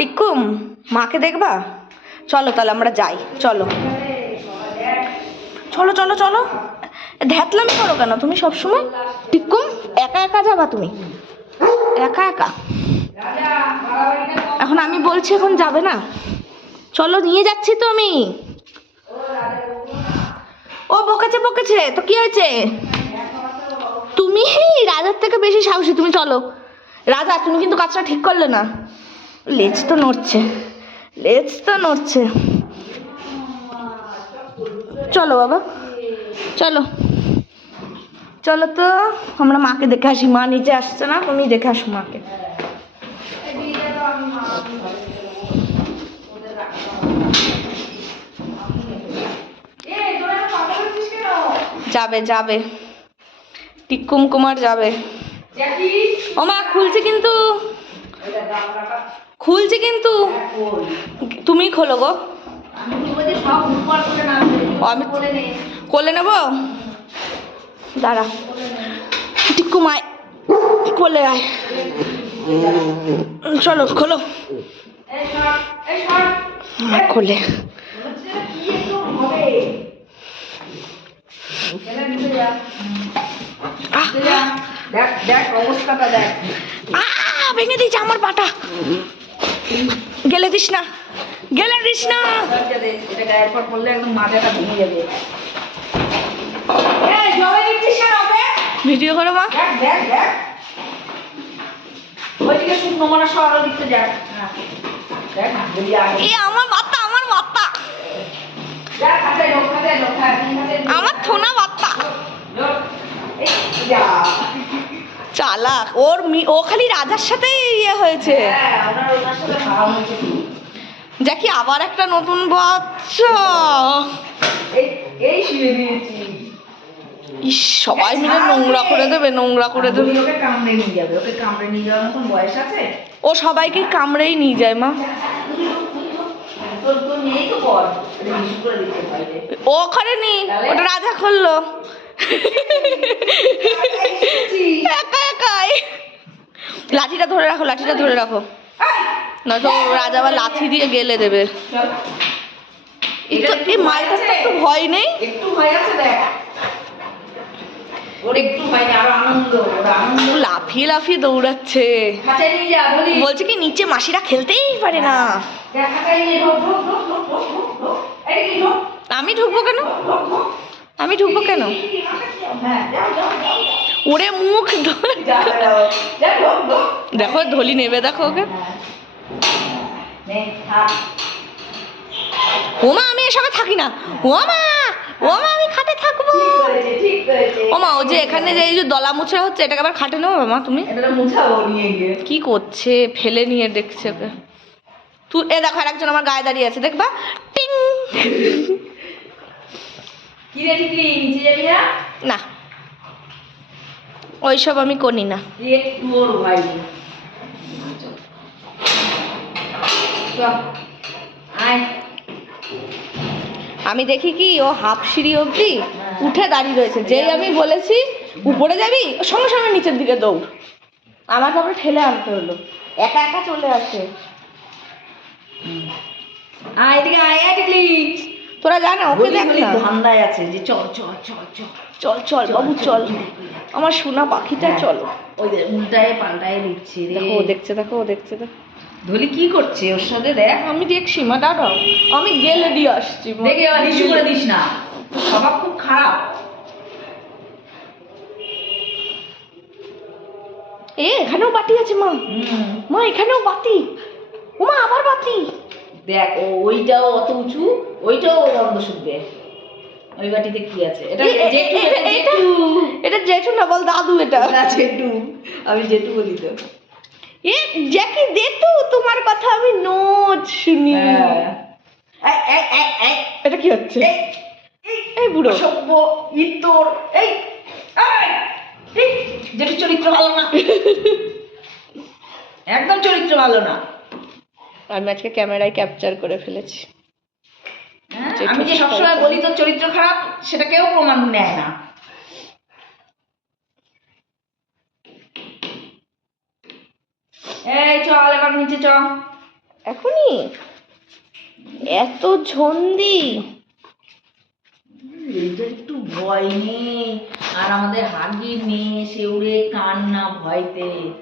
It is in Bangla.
টিক্কুম মাকে দেখবা? চলো তাহলে আমরা যাই, চলো চলো চলো চলো। ধ্যাতলামি করো কেন তুমি সবসময়? টিক্কুম একা একা যাবা তুমি? একা একা? এখন আমি বলছি এখন যাবে না? চলো নিয়ে যাচ্ছি তো আমি। ও বকেছে বকেছে তো কি হয়েছে? তুমি রাজার থেকে বেশি সাহসী, তুমি চলো। রাজা তুমি কিন্তু কাজটা ঠিক করলে না। লেজ তো নড়ছে, লেজ তো নড়ছে। চলো বাবা চলো, চলো তো আমরা মাকে দেখে আসি। মা নিচে আসছে না, তুমি দেখে আসো মাকে। যাবে যাবে, টিক্কুম কুমার যাবে। ও মা খুলছে কিন্তু, খুলছে কিন্তু। তুমি খোলো গো। আমি কোলে নেবো, দাঁড়া। টিক্কুম আয়, কোলে আয়। চলো খোলো, খোলে। ভেঙে দিয়েছে আমার পাটা। গেলে দিস না, গেলে দিস না। ভিডিও করো মা। আমার বাত্তা, আমার বাত্তা, আমার থোনা বাত্তা। চালাক ওর ও খালি রাজার সাথেই ইয়ে হয়েছে। দেখি আবার একটা নতুন বাচ্চা। ইস সবাই মিলে নোংরা করে দেবে, নোংরা করে দেবে। ওকে কামড়ে নিয়ে যাবে, ওকে কামড়ে নিয়ে যাওয়ার মতন বয়স আছে? ও সবাইকে কামড়েই নিয়ে যায় মা। ও ওখানে নি, ওটা রাজা খুললো একা একাই। লাঠিটা ধরে রাখো, লাঠিটা ধরে রাখো, নয়তো রাজা আবার লাঠি দিয়ে গেলে দেবে। এই মালটার তো ভয় নেই, একটু ভয় আছে দেখ, ওর একটু ভয় নেই, আরো আনন্দ, ওরা আনন্দ। লাফিয়ে লাফিয়ে দৌড়াচ্ছে। বলছে কি নিচে মাসিরা খেলতেই পারে না। আমি ঢুকবো কেন? আমি ঢুকবো কেন? ওরে মুখ দেখো, ধলি নেবে দেখো ওকে। ওমা আমি এসবে থাকি না, ওমা ওমা আমি খাটে থাকবো। ওমা ও যে এখানে যে এই যে দলা মুছড়া হচ্ছে, এটাকে আবার খাটে নেবো মা তুমি? কি করছে ফেলে নিয়ে দেখছে ওকে। তুই এ দেখো আরেকজন আমার গায়ে দাঁড়িয়ে আছে, দেখবা? টিং। না ওইসব আমি করি না। আমি দেখি কি ও হাফ সিঁড়ি অবধি উঠে দাঁড়িয়ে রয়েছে, যেই আমি বলেছি উপরে যাবি সঙ্গে সঙ্গে নিচের দিকে দৌড়। আমার তারপরে ঠেলে আনতে হলো, একা একা চলে আসে। তোরা জানো ওকে দেখ না, ধান্দায় আছে যে চল চল চল চল চল চল বাবু চল, আমার সোনা পাখিটা চলো। ওই উল্টায় পাল্টায় দিচ্ছে রে। দেখো ও দেখছে, দেখো ও দেখছে, দেখো ধলি কি করছে ওর সাথে দেখ। আমি দেখছি মা, দাঁড়াও আমি গেলে দিয়ে আসছি। দেখে আবার হিসু করে দিস না, স্বভাব খুব খারাপ। এখানেও বাটি আছে মা, মা এখানেও বাতি। ওমা আবার বাতি। দেখ ওইটাও অত উঁচু, ওইটাও গন্ধ শুকবে। ওই বাটিতে কি আছে? এটা জেঠু, এটা জেঠু না বল দাদু, এটা জেঠু। আমি জেঠু বলি তো। জ্যাকি জেঠু, তোমার কথা আমি নোজ শুনি। এটা কি হচ্ছে? এই বুড়ো সভ্য ইতর। এই জেঠু চরিত্র ভালো না, একদম চরিত্র ভালো না। আমি আজকে ক্যামেরায় ক্যাপচার করে ফেলেছি। আমি যে সবসময় বলি তোর চরিত্র খারাপ, সেটা কেউ প্রমাণ নেয় না। এই চল এবার নিচে চল। এখনই এত ঝন্দি। এইটা একটু ভয় নেই, আর আমাদের হাগির মেয়ে সে উড়ে কান্না ভয়তে